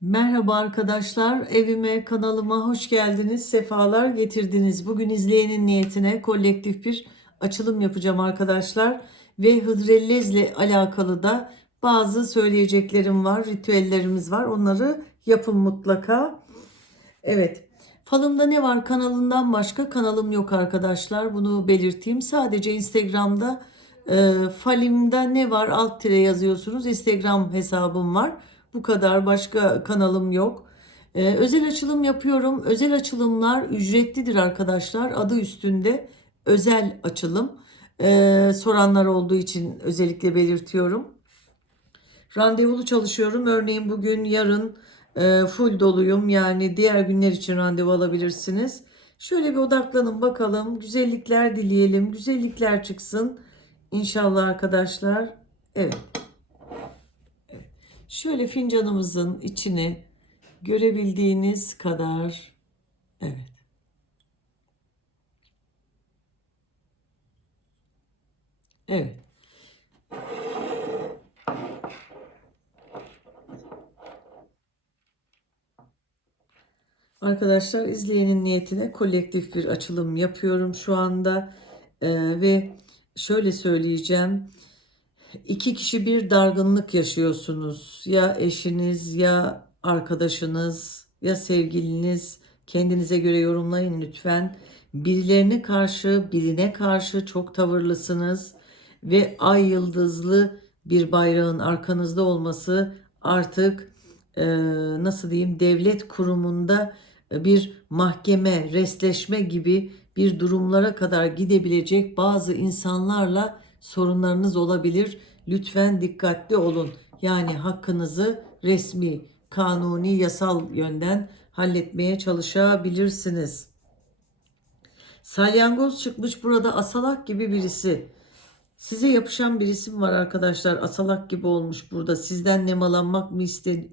Merhaba arkadaşlar, evime, kanalıma hoş geldiniz, sefalar getirdiniz. Bugün izleyenin niyetine kolektif bir açılım yapacağım arkadaşlar. Ve Hıdrellez'le alakalı da bazı söyleyeceklerim var, ritüellerimiz var. Onları yapın mutlaka. Evet, falımda ne var kanalından başka kanalım yok arkadaşlar. Bunu belirteyim. Sadece Instagram'da e, falimde ne var alt tire yazıyorsunuz. Instagram hesabım var. Bu kadar başka kanalım yok. Ee, özel açılım yapıyorum. Özel açılımlar ücretlidir arkadaşlar. Adı üstünde özel açılım. Ee, soranlar olduğu için özellikle belirtiyorum. Randevulu çalışıyorum. Örneğin bugün, yarın e, full doluyum. Yani diğer günler için randevu alabilirsiniz. Şöyle bir odaklanın bakalım. Güzellikler dileyelim. Güzellikler çıksın. İnşallah arkadaşlar. Evet. Şöyle fincanımızın içini görebildiğiniz kadar evet. Evet. Arkadaşlar izleyenin niyetine kolektif bir açılım yapıyorum şu anda Ee, ve şöyle söyleyeceğim. İki kişi bir dargınlık yaşıyorsunuz. Ya eşiniz ya arkadaşınız ya sevgiliniz kendinize göre yorumlayın lütfen. Birilerine karşı, birine karşı çok tavırlısınız ve ay yıldızlı bir bayrağın arkanızda olması artık e, nasıl diyeyim devlet kurumunda bir mahkeme, resleşme gibi bir durumlara kadar gidebilecek bazı insanlarla sorunlarınız olabilir. Lütfen dikkatli olun. Yani hakkınızı resmi, kanuni, yasal yönden halletmeye çalışabilirsiniz. Salyangoz çıkmış burada asalak gibi birisi. Size yapışan bir isim var arkadaşlar. Asalak gibi olmuş burada. Sizden nemalanmak mı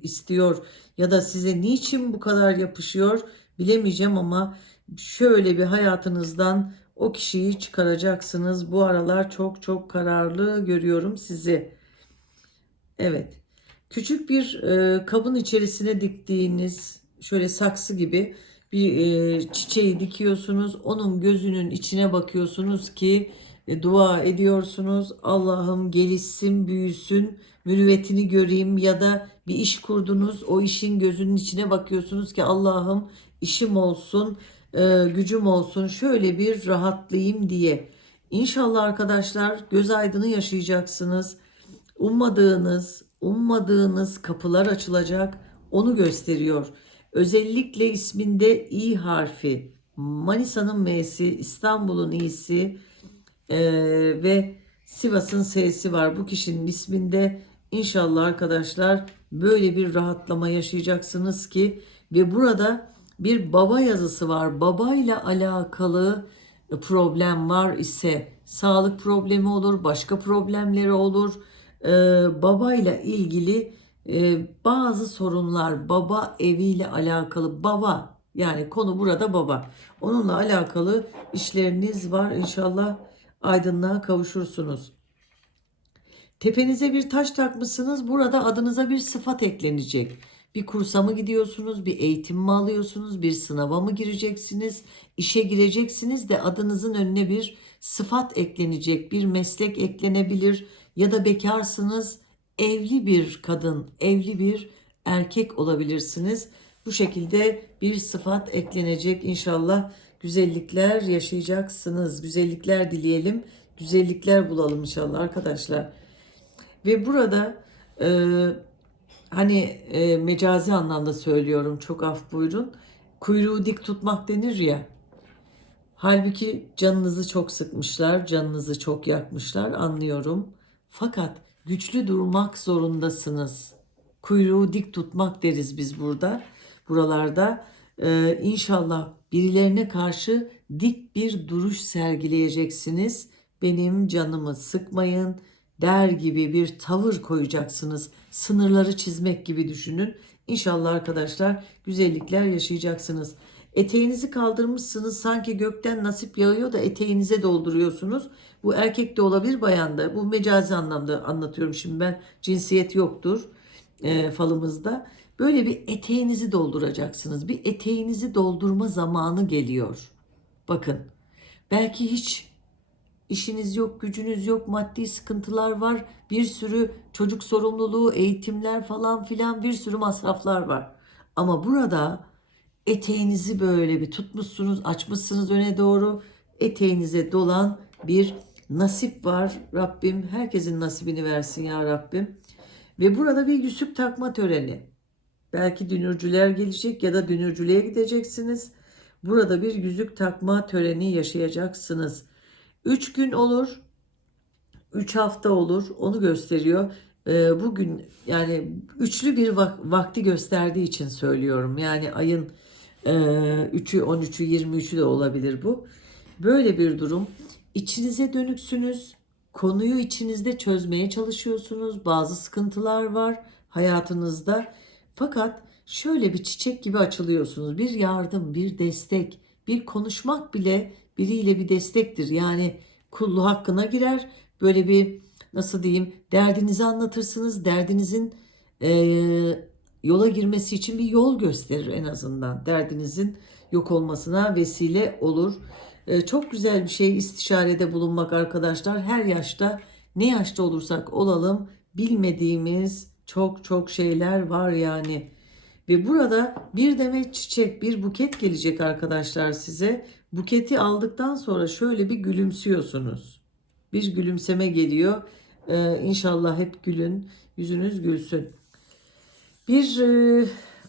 istiyor ya da size niçin bu kadar yapışıyor bilemeyeceğim ama şöyle bir hayatınızdan o kişiyi çıkaracaksınız. Bu aralar çok çok kararlı görüyorum sizi. Evet. Küçük bir e, kabın içerisine diktiğiniz şöyle saksı gibi bir e, çiçeği dikiyorsunuz. Onun gözünün içine bakıyorsunuz ki e, dua ediyorsunuz. Allah'ım gelişsin, büyüsün, mürüvvetini göreyim ya da bir iş kurdunuz. O işin gözünün içine bakıyorsunuz ki Allah'ım işim olsun, e, gücüm olsun, şöyle bir rahatlayayım diye. İnşallah arkadaşlar göz aydını yaşayacaksınız. Ummadığınız, ummadığınız kapılar açılacak. Onu gösteriyor. Özellikle isminde İ harfi, Manisa'nın M'si, İstanbul'un İ'si e, ve Sivas'ın S'si var. Bu kişinin isminde inşallah arkadaşlar böyle bir rahatlama yaşayacaksınız ki ve burada bir baba yazısı var. Babayla alakalı problem var ise sağlık problemi olur, başka problemleri olur. Ee, babayla ilgili e, bazı sorunlar, baba eviyle alakalı baba yani konu burada baba. Onunla alakalı işleriniz var. İnşallah aydınlığa kavuşursunuz. Tepenize bir taş takmışsınız. Burada adınıza bir sıfat eklenecek. Bir kursa mı gidiyorsunuz? Bir eğitim mi alıyorsunuz? Bir sınava mı gireceksiniz? İşe gireceksiniz de adınızın önüne bir sıfat eklenecek. Bir meslek eklenebilir ya da bekarsınız. Evli bir kadın, evli bir erkek olabilirsiniz. Bu şekilde bir sıfat eklenecek inşallah. Güzellikler yaşayacaksınız. Güzellikler dileyelim. Güzellikler bulalım inşallah arkadaşlar. Ve burada e, hani e, mecazi anlamda söylüyorum çok af buyurun. Kuyruğu dik tutmak denir ya. Halbuki canınızı çok sıkmışlar, canınızı çok yakmışlar anlıyorum. Fakat güçlü durmak zorundasınız. Kuyruğu dik tutmak deriz biz burada. Buralarda ee, inşallah birilerine karşı dik bir duruş sergileyeceksiniz. Benim canımı sıkmayın der gibi bir tavır koyacaksınız. Sınırları çizmek gibi düşünün. İnşallah arkadaşlar güzellikler yaşayacaksınız. Eteğinizi kaldırmışsınız sanki gökten nasip yağıyor da eteğinize dolduruyorsunuz. Bu erkek de olabilir bayan da. Bu mecazi anlamda anlatıyorum şimdi ben cinsiyet yoktur. e, falımızda. Böyle bir eteğinizi dolduracaksınız. Bir eteğinizi doldurma zamanı geliyor. Bakın. Belki hiç işiniz yok, gücünüz yok, maddi sıkıntılar var. Bir sürü çocuk sorumluluğu, eğitimler falan filan bir sürü masraflar var. Ama burada eteğinizi böyle bir tutmuşsunuz, açmışsınız öne doğru. Eteğinize dolan bir nasip var. Rabbim herkesin nasibini versin ya Rabbim. Ve burada bir yüzük takma töreni. Belki dünürcüler gelecek ya da dünürcülüğe gideceksiniz. Burada bir yüzük takma töreni yaşayacaksınız. Üç gün olur, üç hafta olur. Onu gösteriyor. Ee, bugün yani üçlü bir vak- vakti gösterdiği için söylüyorum. Yani ayın e, 3'ü, 13'ü, 23'ü de olabilir bu. Böyle bir durum. İçinize dönüksünüz. Konuyu içinizde çözmeye çalışıyorsunuz. Bazı sıkıntılar var hayatınızda. Fakat şöyle bir çiçek gibi açılıyorsunuz. Bir yardım, bir destek, bir konuşmak bile biriyle bir destektir. Yani kullu hakkına girer. Böyle bir nasıl diyeyim derdinizi anlatırsınız. Derdinizin eee, yola girmesi için bir yol gösterir en azından. Derdinizin yok olmasına vesile olur. Eee, çok güzel bir şey istişarede bulunmak arkadaşlar. Her yaşta ne yaşta olursak olalım bilmediğimiz çok çok şeyler var yani. Ve burada bir demet çiçek, bir buket gelecek arkadaşlar size. Buketi aldıktan sonra şöyle bir gülümsüyorsunuz. Bir gülümseme geliyor. Ee, inşallah hep gülün, yüzünüz gülsün. Bir e,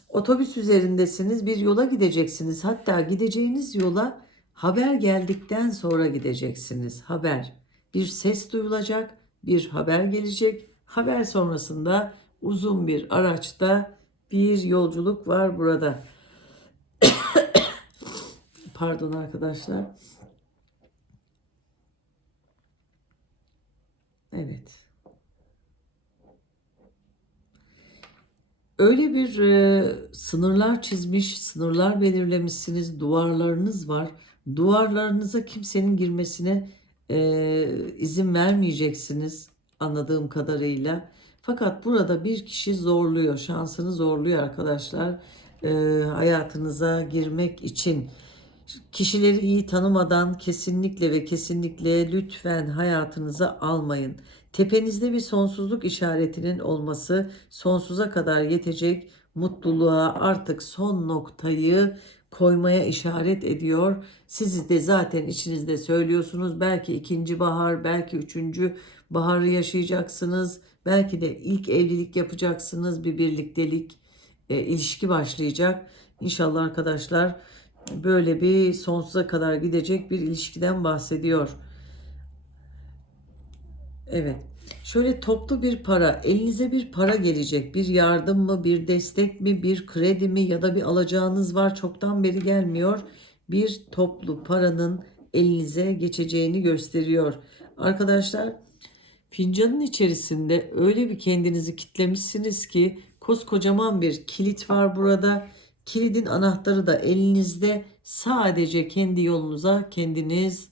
otobüs üzerindesiniz, bir yola gideceksiniz. Hatta gideceğiniz yola haber geldikten sonra gideceksiniz. Haber. Bir ses duyulacak, bir haber gelecek. Haber sonrasında uzun bir araçta bir yolculuk var burada. Pardon arkadaşlar. Evet. Öyle bir e, sınırlar çizmiş, sınırlar belirlemişsiniz, duvarlarınız var. Duvarlarınıza kimsenin girmesine e, izin vermeyeceksiniz anladığım kadarıyla. Fakat burada bir kişi zorluyor, şansını zorluyor arkadaşlar e, hayatınıza girmek için. Kişileri iyi tanımadan kesinlikle ve kesinlikle lütfen hayatınıza almayın. Tepenizde bir sonsuzluk işaretinin olması sonsuza kadar yetecek mutluluğa artık son noktayı koymaya işaret ediyor. Siz de zaten içinizde söylüyorsunuz. Belki ikinci bahar, belki üçüncü baharı yaşayacaksınız. Belki de ilk evlilik yapacaksınız. Bir birliktelik, e, ilişki başlayacak. İnşallah arkadaşlar böyle bir sonsuza kadar gidecek bir ilişkiden bahsediyor. Evet. Şöyle toplu bir para, elinize bir para gelecek. Bir yardım mı, bir destek mi, bir kredi mi ya da bir alacağınız var çoktan beri gelmiyor. Bir toplu paranın elinize geçeceğini gösteriyor. Arkadaşlar fincanın içerisinde öyle bir kendinizi kitlemişsiniz ki koskocaman bir kilit var burada. Kilidin anahtarı da elinizde. Sadece kendi yolunuza kendiniz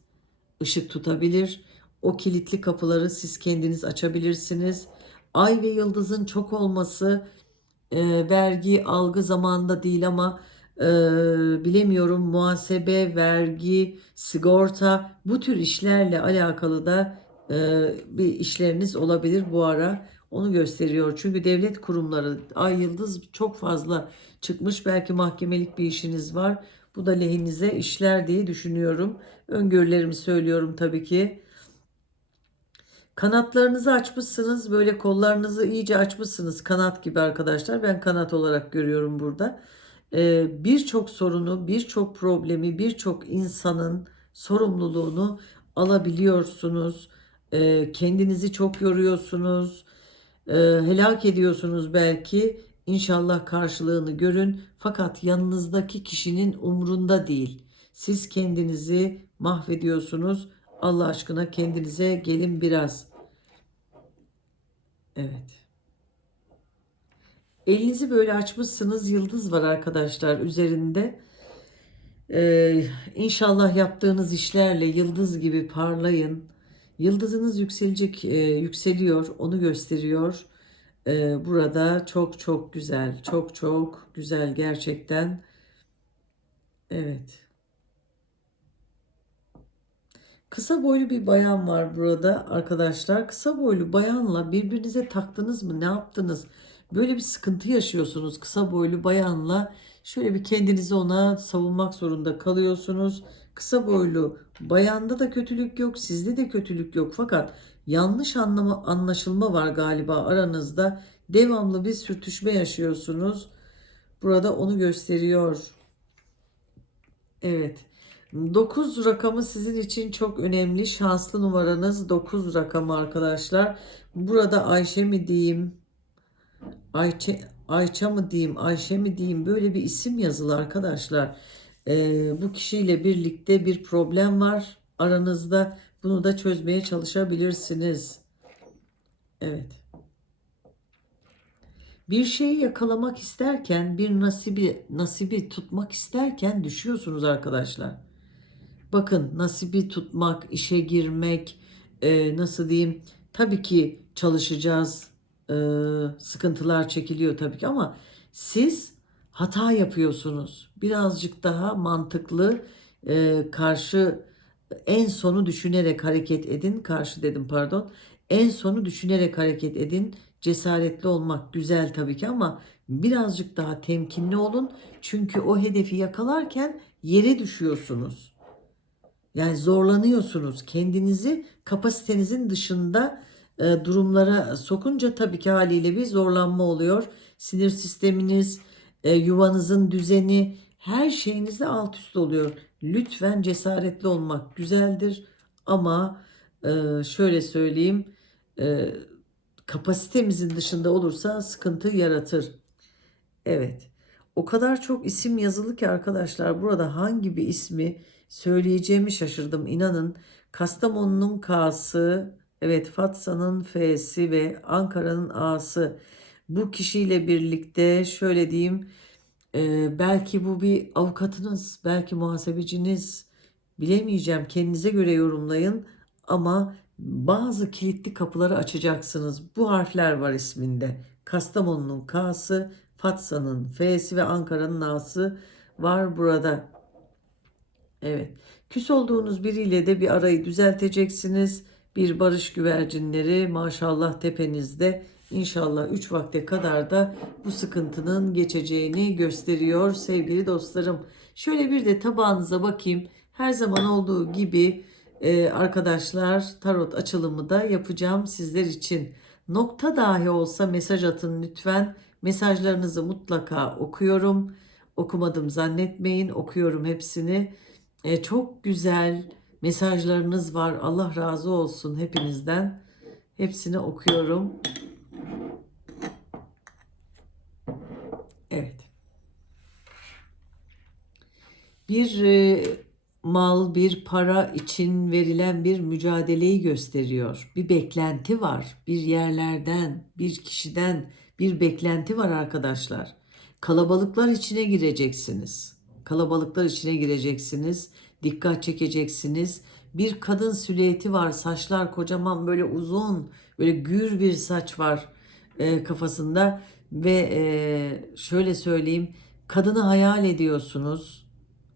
ışık tutabilir. O kilitli kapıları siz kendiniz açabilirsiniz. Ay ve yıldızın çok olması e, vergi algı zamanında değil ama e, bilemiyorum muhasebe, vergi, sigorta bu tür işlerle alakalı da e, bir işleriniz olabilir bu ara. Onu gösteriyor. Çünkü devlet kurumları ay yıldız çok fazla çıkmış. Belki mahkemelik bir işiniz var. Bu da lehinize işler diye düşünüyorum. Öngörülerimi söylüyorum tabii ki. Kanatlarınızı açmışsınız. Böyle kollarınızı iyice açmışsınız. Kanat gibi arkadaşlar. Ben kanat olarak görüyorum burada. Ee, birçok sorunu, birçok problemi, birçok insanın sorumluluğunu alabiliyorsunuz. Ee, kendinizi çok yoruyorsunuz. Ee, helak ediyorsunuz belki. İnşallah karşılığını görün. Fakat yanınızdaki kişinin umrunda değil. Siz kendinizi mahvediyorsunuz. Allah aşkına kendinize gelin biraz. Evet. Elinizi böyle açmışsınız. Yıldız var arkadaşlar üzerinde. Ee, inşallah yaptığınız işlerle yıldız gibi parlayın. Yıldızınız yükselecek, e, yükseliyor. Onu gösteriyor. Ee, burada çok çok güzel, çok çok güzel gerçekten. Evet. Kısa boylu bir bayan var burada arkadaşlar. Kısa boylu bayanla birbirinize taktınız mı? Ne yaptınız? Böyle bir sıkıntı yaşıyorsunuz kısa boylu bayanla. Şöyle bir kendinizi ona savunmak zorunda kalıyorsunuz. Kısa boylu bayanda da kötülük yok, sizde de kötülük yok. Fakat yanlış anlama, anlaşılma var galiba aranızda. Devamlı bir sürtüşme yaşıyorsunuz. Burada onu gösteriyor. Evet. 9 rakamı sizin için çok önemli. Şanslı numaranız 9 rakamı arkadaşlar. Burada Ayşe mi diyeyim? Ayçe, Ayça mı diyeyim? Ayşe mi diyeyim? Böyle bir isim yazılı arkadaşlar. Ee, bu kişiyle birlikte bir problem var aranızda. Bunu da çözmeye çalışabilirsiniz. Evet. Bir şeyi yakalamak isterken, bir nasibi nasibi tutmak isterken düşüyorsunuz arkadaşlar. Bakın nasibi tutmak, işe girmek, e, nasıl diyeyim? Tabii ki çalışacağız, e, sıkıntılar çekiliyor tabii ki ama siz hata yapıyorsunuz. Birazcık daha mantıklı, e, karşı en sonu düşünerek hareket edin. Karşı dedim pardon. En sonu düşünerek hareket edin. Cesaretli olmak güzel tabii ki ama birazcık daha temkinli olun. Çünkü o hedefi yakalarken yere düşüyorsunuz. Yani zorlanıyorsunuz. Kendinizi kapasitenizin dışında e, durumlara sokunca tabii ki haliyle bir zorlanma oluyor. Sinir sisteminiz, e, yuvanızın düzeni, her şeyinizde alt üst oluyor. Lütfen cesaretli olmak güzeldir ama e, şöyle söyleyeyim, kapasitemizin dışında olursa sıkıntı yaratır. Evet. O kadar çok isim yazılı ki arkadaşlar burada hangi bir ismi söyleyeceğimi şaşırdım inanın. Kastamonu'nun K'sı, evet Fatsa'nın F'si ve Ankara'nın A'sı. Bu kişiyle birlikte şöyle diyeyim e, belki bu bir avukatınız, belki muhasebeciniz bilemeyeceğim kendinize göre yorumlayın ama bazı kilitli kapıları açacaksınız. Bu harfler var isminde. Kastamonu'nun K'sı, Fatsa'nın F'si ve Ankara'nın A'sı var burada. Evet. Küs olduğunuz biriyle de bir arayı düzelteceksiniz. Bir barış güvercinleri maşallah tepenizde. İnşallah 3 vakte kadar da bu sıkıntının geçeceğini gösteriyor sevgili dostlarım. Şöyle bir de tabağınıza bakayım. Her zaman olduğu gibi e, arkadaşlar tarot açılımı da yapacağım sizler için. Nokta dahi olsa mesaj atın lütfen. Mesajlarınızı mutlaka okuyorum. Okumadım zannetmeyin. Okuyorum hepsini. E, çok güzel mesajlarınız var. Allah razı olsun hepinizden. Hepsini okuyorum. Evet. Bir e, mal, bir para için verilen bir mücadeleyi gösteriyor. Bir beklenti var. Bir yerlerden, bir kişiden bir beklenti var arkadaşlar. Kalabalıklar içine gireceksiniz. Kalabalıklar içine gireceksiniz. Dikkat çekeceksiniz. Bir kadın silüeti var. Saçlar kocaman böyle uzun, böyle gür bir saç var e, kafasında ve e, şöyle söyleyeyim, kadını hayal ediyorsunuz.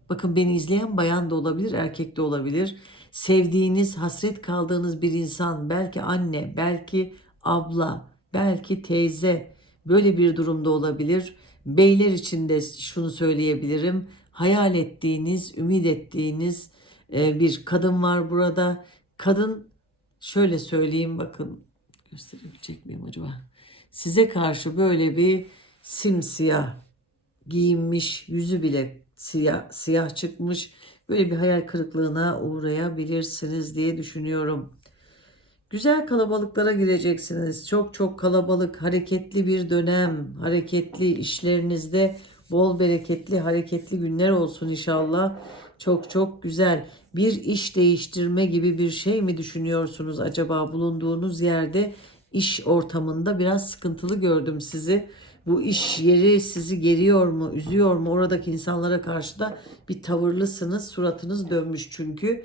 Bakın beni izleyen bayan da olabilir, erkek de olabilir. Sevdiğiniz, hasret kaldığınız bir insan, belki anne, belki abla, belki teyze böyle bir durumda olabilir. Beyler için de şunu söyleyebilirim. Hayal ettiğiniz, ümit ettiğiniz e, bir kadın var burada. Kadın şöyle söyleyeyim bakın gösterebilecek miyim acaba? Size karşı böyle bir simsiyah giyinmiş, yüzü bile siyah, siyah çıkmış. Böyle bir hayal kırıklığına uğrayabilirsiniz diye düşünüyorum. Güzel kalabalıklara gireceksiniz. Çok çok kalabalık, hareketli bir dönem. Hareketli işlerinizde bol bereketli, hareketli günler olsun inşallah. Çok çok güzel. Bir iş değiştirme gibi bir şey mi düşünüyorsunuz acaba bulunduğunuz yerde? iş ortamında biraz sıkıntılı gördüm sizi. Bu iş yeri sizi geriyor mu, üzüyor mu? Oradaki insanlara karşı da bir tavırlısınız. Suratınız dönmüş çünkü.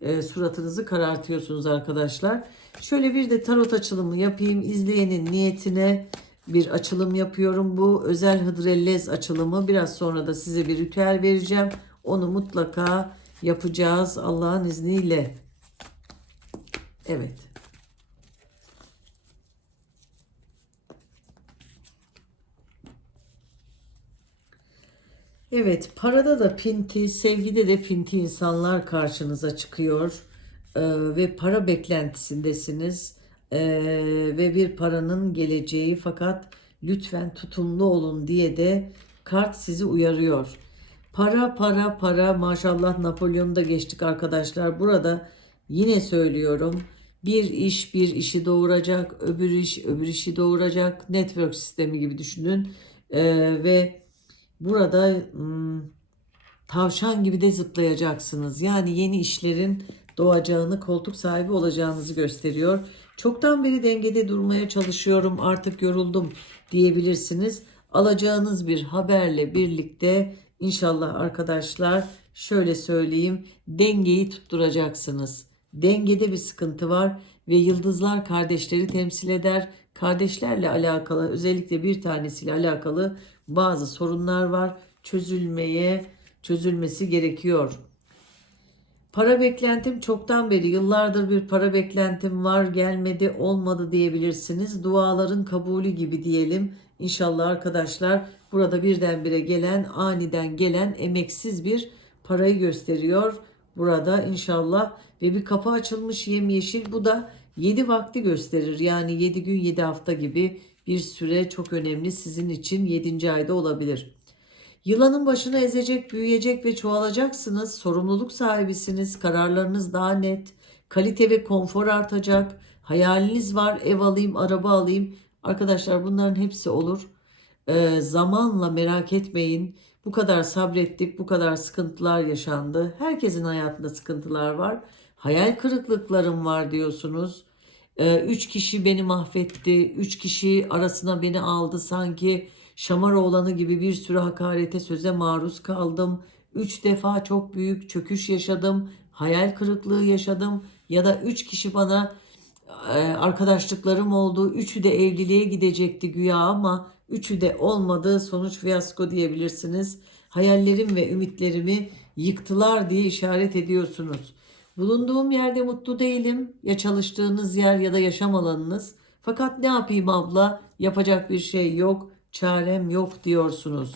e, suratınızı karartıyorsunuz arkadaşlar. Şöyle bir de tarot açılımı yapayım. İzleyenin niyetine bir açılım yapıyorum. Bu özel hıdrellez açılımı. Biraz sonra da size bir ritüel vereceğim. Onu mutlaka yapacağız Allah'ın izniyle. Evet. Evet, parada da pinti, sevgide de pinti insanlar karşınıza çıkıyor Ee, ve para beklentisindesiniz Ee, ve bir paranın geleceği fakat lütfen tutumlu olun diye de kart sizi uyarıyor. Para para para maşallah Napolyon'u da geçtik arkadaşlar. Burada yine söylüyorum bir iş bir işi doğuracak, öbür iş öbür işi doğuracak. Network sistemi gibi düşünün Ee, ve Burada hmm, tavşan gibi de zıplayacaksınız. Yani yeni işlerin doğacağını, koltuk sahibi olacağınızı gösteriyor. Çoktan beri dengede durmaya çalışıyorum, artık yoruldum diyebilirsiniz. Alacağınız bir haberle birlikte inşallah arkadaşlar şöyle söyleyeyim, dengeyi tutturacaksınız. Dengede bir sıkıntı var ve yıldızlar kardeşleri temsil eder. Kardeşlerle alakalı özellikle bir tanesiyle alakalı bazı sorunlar var. Çözülmeye, çözülmesi gerekiyor. Para beklentim çoktan beri yıllardır bir para beklentim var gelmedi olmadı diyebilirsiniz. Duaların kabulü gibi diyelim. İnşallah arkadaşlar burada birdenbire gelen aniden gelen emeksiz bir parayı gösteriyor. Burada inşallah ve bir kapı açılmış yemyeşil bu da 7 vakti gösterir. Yani 7 gün 7 hafta gibi bir süre çok önemli sizin için 7. ayda olabilir. Yılanın başına ezecek, büyüyecek ve çoğalacaksınız. Sorumluluk sahibisiniz. Kararlarınız daha net. Kalite ve konfor artacak. Hayaliniz var. Ev alayım, araba alayım. Arkadaşlar bunların hepsi olur. Ee, zamanla merak etmeyin. Bu kadar sabrettik, bu kadar sıkıntılar yaşandı. Herkesin hayatında sıkıntılar var. Hayal kırıklıklarım var diyorsunuz. Ee, üç kişi beni mahvetti. Üç kişi arasına beni aldı. Sanki Şamaroğlanı gibi bir sürü hakarete söze maruz kaldım. Üç defa çok büyük çöküş yaşadım. Hayal kırıklığı yaşadım. Ya da üç kişi bana e, arkadaşlıklarım oldu. Üçü de evliliğe gidecekti güya ama üçü de olmadı. Sonuç fiyasko diyebilirsiniz. Hayallerim ve ümitlerimi yıktılar diye işaret ediyorsunuz. Bulunduğum yerde mutlu değilim. Ya çalıştığınız yer ya da yaşam alanınız. Fakat ne yapayım abla? Yapacak bir şey yok. Çarem yok diyorsunuz.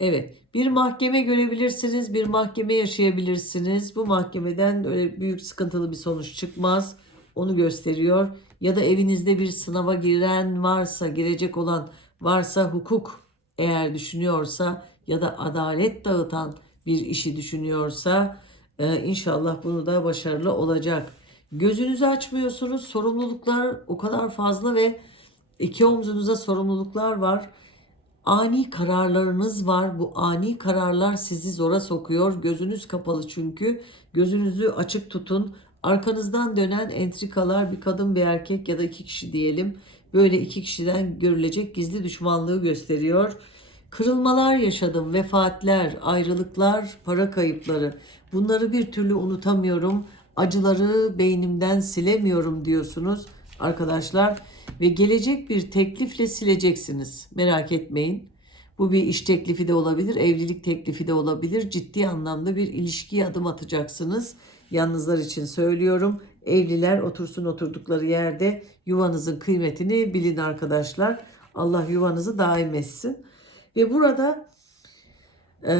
Evet, bir mahkeme görebilirsiniz, bir mahkeme yaşayabilirsiniz. Bu mahkemeden öyle büyük sıkıntılı bir sonuç çıkmaz. Onu gösteriyor. Ya da evinizde bir sınava giren varsa, girecek olan varsa hukuk eğer düşünüyorsa ya da adalet dağıtan bir işi düşünüyorsa e, inşallah bunu da başarılı olacak. Gözünüzü açmıyorsunuz. Sorumluluklar o kadar fazla ve iki omzunuza sorumluluklar var. Ani kararlarınız var. Bu ani kararlar sizi zora sokuyor. Gözünüz kapalı çünkü. Gözünüzü açık tutun. Arkanızdan dönen entrikalar bir kadın bir erkek ya da iki kişi diyelim. Böyle iki kişiden görülecek gizli düşmanlığı gösteriyor. Kırılmalar yaşadım, vefatler, ayrılıklar, para kayıpları. Bunları bir türlü unutamıyorum. Acıları beynimden silemiyorum diyorsunuz arkadaşlar ve gelecek bir teklifle sileceksiniz. Merak etmeyin. Bu bir iş teklifi de olabilir, evlilik teklifi de olabilir. Ciddi anlamda bir ilişkiye adım atacaksınız. Yalnızlar için söylüyorum. Evliler otursun oturdukları yerde yuvanızın kıymetini bilin arkadaşlar. Allah yuvanızı daim etsin. Ve burada e,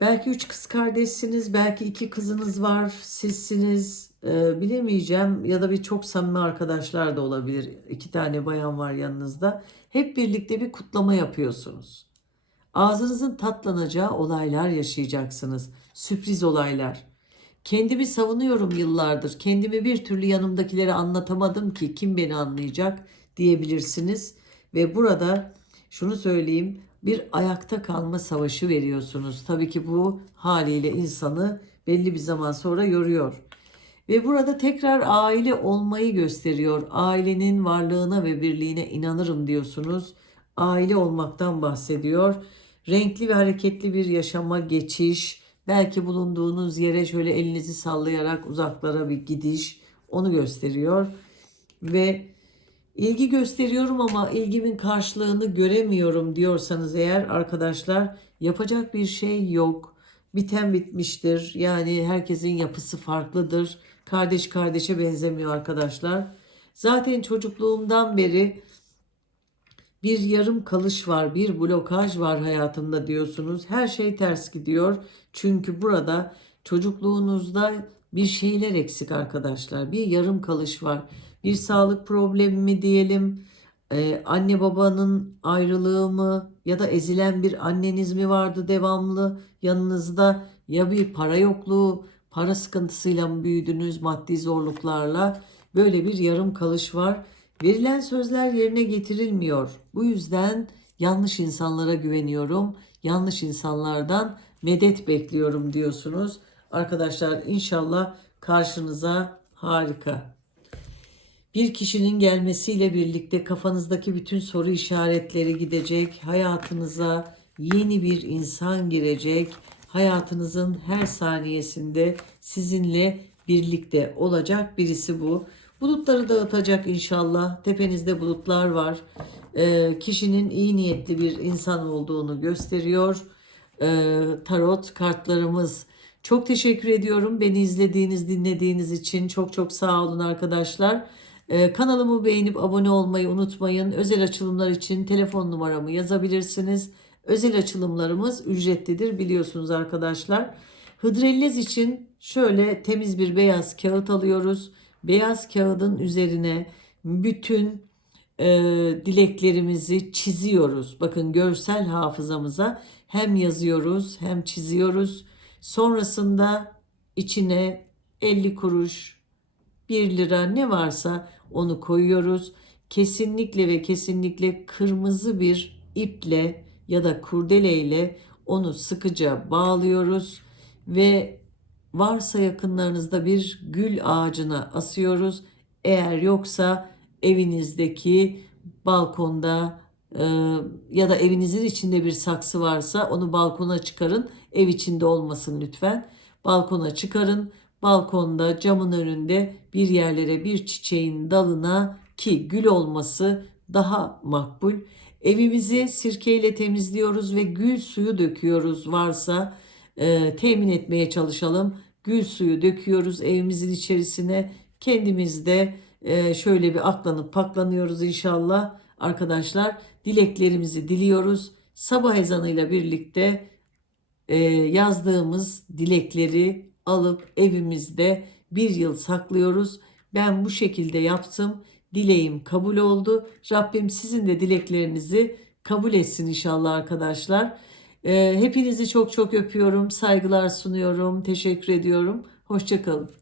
belki üç kız kardeşsiniz, belki iki kızınız var, sizsiniz, e, bilemeyeceğim ya da bir çok samimi arkadaşlar da olabilir. İki tane bayan var yanınızda. Hep birlikte bir kutlama yapıyorsunuz. Ağzınızın tatlanacağı olaylar yaşayacaksınız. Sürpriz olaylar. Kendimi savunuyorum yıllardır. Kendimi bir türlü yanımdakilere anlatamadım ki kim beni anlayacak diyebilirsiniz. Ve burada şunu söyleyeyim bir ayakta kalma savaşı veriyorsunuz. Tabii ki bu haliyle insanı belli bir zaman sonra yoruyor. Ve burada tekrar aile olmayı gösteriyor. Ailenin varlığına ve birliğine inanırım diyorsunuz. Aile olmaktan bahsediyor. Renkli ve hareketli bir yaşama geçiş, Belki bulunduğunuz yere şöyle elinizi sallayarak uzaklara bir gidiş onu gösteriyor. Ve ilgi gösteriyorum ama ilgimin karşılığını göremiyorum diyorsanız eğer arkadaşlar yapacak bir şey yok. Biten bitmiştir. Yani herkesin yapısı farklıdır. Kardeş kardeşe benzemiyor arkadaşlar. Zaten çocukluğumdan beri bir yarım kalış var, bir blokaj var hayatımda diyorsunuz. Her şey ters gidiyor. Çünkü burada çocukluğunuzda bir şeyler eksik arkadaşlar. Bir yarım kalış var. Bir sağlık problemi mi diyelim, ee, anne babanın ayrılığı mı ya da ezilen bir anneniz mi vardı devamlı yanınızda ya bir para yokluğu, para sıkıntısıyla mı büyüdünüz maddi zorluklarla böyle bir yarım kalış var. Verilen sözler yerine getirilmiyor. Bu yüzden yanlış insanlara güveniyorum. Yanlış insanlardan medet bekliyorum diyorsunuz. Arkadaşlar inşallah karşınıza harika. Bir kişinin gelmesiyle birlikte kafanızdaki bütün soru işaretleri gidecek. Hayatınıza yeni bir insan girecek. Hayatınızın her saniyesinde sizinle birlikte olacak birisi bu. Bulutları dağıtacak inşallah. Tepenizde bulutlar var. Ee, kişinin iyi niyetli bir insan olduğunu gösteriyor. Ee, tarot kartlarımız. Çok teşekkür ediyorum beni izlediğiniz, dinlediğiniz için. Çok çok sağ olun arkadaşlar. Ee, kanalımı beğenip abone olmayı unutmayın. Özel açılımlar için telefon numaramı yazabilirsiniz. Özel açılımlarımız ücretlidir biliyorsunuz arkadaşlar. Hıdrellez için şöyle temiz bir beyaz kağıt alıyoruz. Beyaz kağıdın üzerine bütün e, dileklerimizi çiziyoruz. Bakın görsel hafızamıza hem yazıyoruz hem çiziyoruz. Sonrasında içine 50 kuruş, 1 lira ne varsa onu koyuyoruz. Kesinlikle ve kesinlikle kırmızı bir iple ya da kurdeleyle onu sıkıca bağlıyoruz ve varsa yakınlarınızda bir gül ağacına asıyoruz. Eğer yoksa evinizdeki balkonda e, ya da evinizin içinde bir saksı varsa onu balkona çıkarın. Ev içinde olmasın lütfen. Balkona çıkarın. Balkonda camın önünde bir yerlere bir çiçeğin dalına ki gül olması daha makbul. Evimizi sirkeyle temizliyoruz ve gül suyu döküyoruz varsa e, temin etmeye çalışalım. Gül suyu döküyoruz evimizin içerisine. Kendimiz de e, şöyle bir aklanıp paklanıyoruz inşallah arkadaşlar. Dileklerimizi diliyoruz. Sabah ezanıyla birlikte e, yazdığımız dilekleri alıp evimizde bir yıl saklıyoruz. Ben bu şekilde yaptım. Dileğim kabul oldu. Rabbim sizin de dileklerinizi kabul etsin inşallah arkadaşlar. Ee, hepinizi çok çok öpüyorum. Saygılar sunuyorum. Teşekkür ediyorum. Hoşçakalın.